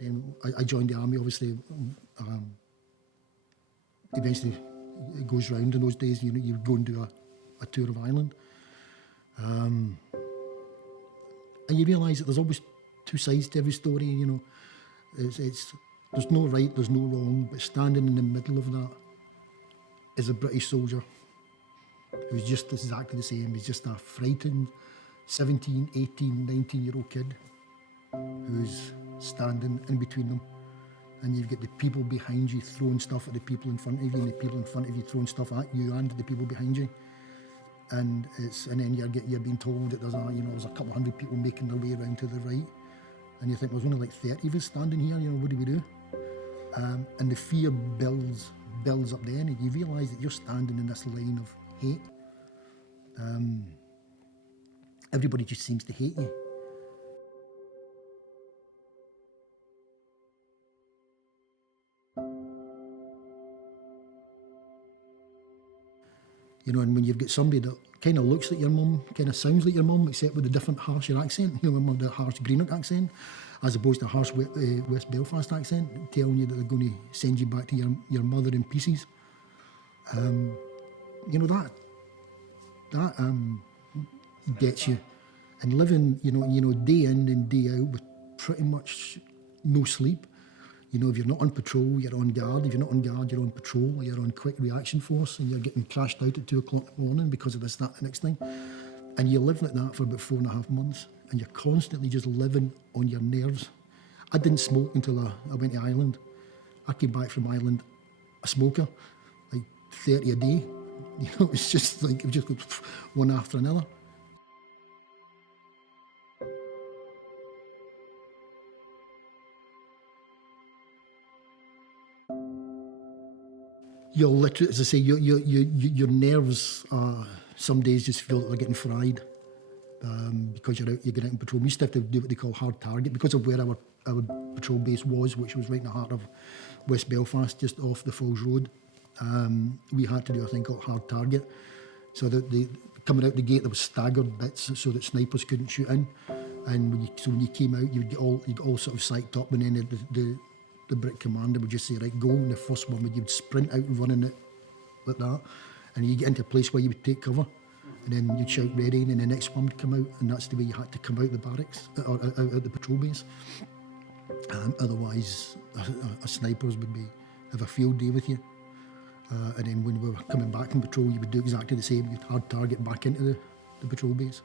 And then I joined the army, obviously. Eventually, it goes round in those days, you know, you go and do a tour of Ireland. And you realise that there's always two sides to every story, you know. There's no right, there's no wrong, but standing in the middle of that is a British soldier who's just exactly the same. He's just a frightened 17, 18, 19-year-old kid who's standing in between them. And you've got the people behind you throwing stuff at the people in front of you, and the people in front of you throwing stuff at you and the people behind you. And then you're being told that there's a couple of hundred people making their way around to the right, and you think there's only like 30 of us standing here. You know, what do we do? And the fear builds up then, and you realise that you're standing in this line of hate. Everybody just seems to hate you. You know, and when you've got somebody that kind of looks like your mum, kind of sounds like your mum, except with a different, harsher accent, you know, the harsh Greenock accent, as opposed to a harsh West Belfast accent, telling you that they're going to send you back to your mother in pieces. You know, that gets you. And living, you know, day in and day out with pretty much no sleep. You know, if you're not on patrol, you're on guard. If you're not on guard, you're on patrol. You're on quick reaction force, and you're getting crashed out at 2 o'clock in the morning because of this, that, the next thing. And you live like that for about 4.5 months, and you're constantly just living on your nerves. I didn't smoke until I went to Ireland. I came back from Ireland a smoker, like 30 a day. You know, it's just like, it just goes one after another. You're literally, as I say, your nerves some days just feel like they're getting fried because you're getting out on patrol. We used to have to do what they call hard target because of where our patrol base was, which was right in the heart of West Belfast, just off the Falls Road. We had to do a thing called hard target. So that coming out the gate, there was staggered bits so that snipers couldn't shoot in. And when you came out, you'd get all sort of psyched up, and then the Brit commander would just say, right, go, and the first one you'd sprint out and running it like that, and you get into a place where you would take cover, and then you'd shout ready, and then the next one would come out, and that's the way you had to come out the barracks, or out the patrol base. Otherwise, a snipers would have a field day with you. And then when we were coming back from patrol, you would do exactly the same. You'd hard target back into the patrol base.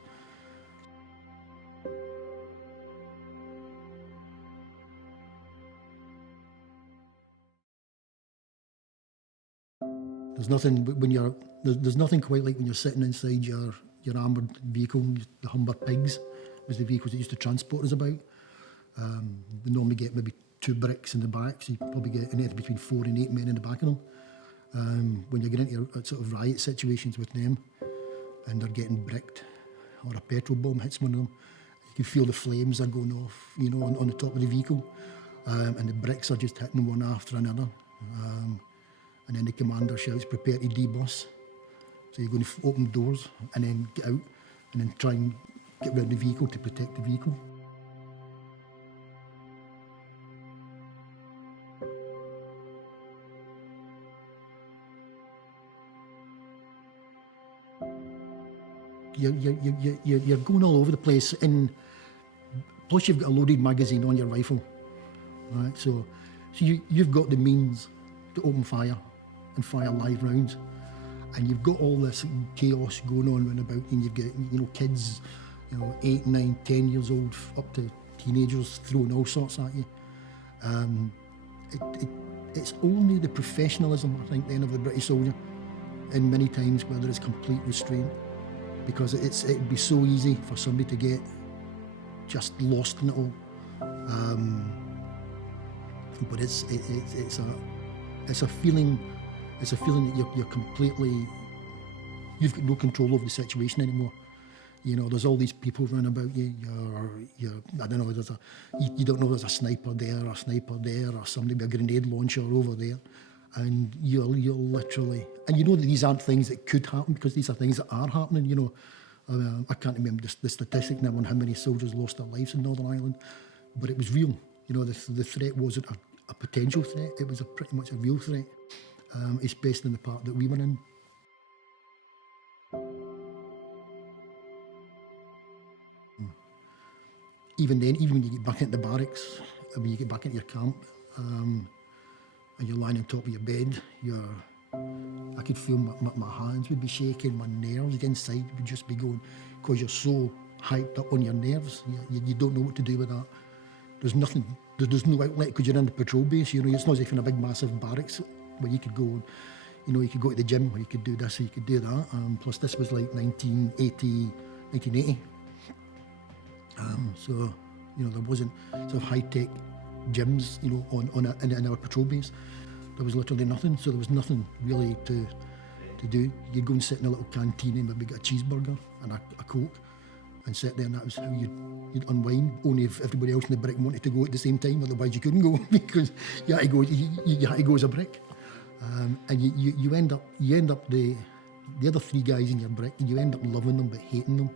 There's nothing quite like when you're sitting inside your armoured vehicle. The Humber Pigs was the vehicles that used to transport us about. They normally get maybe 2 bricks in the back, so you probably get anything between 4 and 8 men in the back of them. When you get into sort of riot situations with them, and they're getting bricked, or a petrol bomb hits one of them, you can feel the flames are going off, you know, on the top of the vehicle, and the bricks are just hitting one after another. And then the commander shouts, prepare to debus. So you're going to open doors and then get out and then try and get rid of the vehicle to protect the vehicle. You're going all over the place, and plus you've got a loaded magazine on your rifle, right? So you've got the means to open fire and fire live rounds, and you've got all this chaos going on round about, and you've got, you know, kids, you know, 8, 9, 10 years old up to teenagers throwing all sorts at you. It's only the professionalism, I think, then of the British soldier, and many times where there is complete restraint, because it'd be so easy for somebody to get just lost in it all. But it's a feeling. It's a feeling that you're completely, you've got no control over the situation anymore. You know, there's all these people running about you. I don't know. You don't know there's a sniper there, or somebody with a grenade launcher over there, and you're literally. And you know that these aren't things that could happen, because these are things that are happening. You know, I can't remember the statistic now on how many soldiers lost their lives in Northern Ireland, but it was real. You know, the threat wasn't a potential threat, it was pretty much a real threat, especially in the part that we were in. Even then, even when you get back into the barracks, when you get back into your camp, and you're lying on top of your bed, I could feel my hands would be shaking, my nerves inside would just be going, because you're so hyped up on your nerves, you don't know what to do with that. There's nothing, there's no outlet because you're in the patrol base, you know, it's not as if you're in a big massive barracks where you could go, you know, you could go to the gym, or you could do this, or you could do that. Plus this was like 1980. So, you know, there wasn't sort of high-tech gyms, you know, in our patrol base. There was literally nothing, so there was nothing really to do. You'd go and sit in a little canteen and maybe get a cheeseburger and a Coke and sit there, and that was how you'd unwind, only if everybody else in the brick wanted to go at the same time, otherwise you couldn't go because you had to go as a brick. And you end up the other three guys in your brick, and you end up loving them but hating them.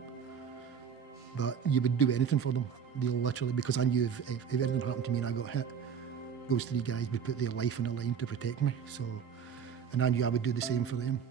But you would do anything for them. They'll literally, because I knew if anything happened to me and I got hit, those three guys would put their life on the line to protect me. So, and I knew I would do the same for them.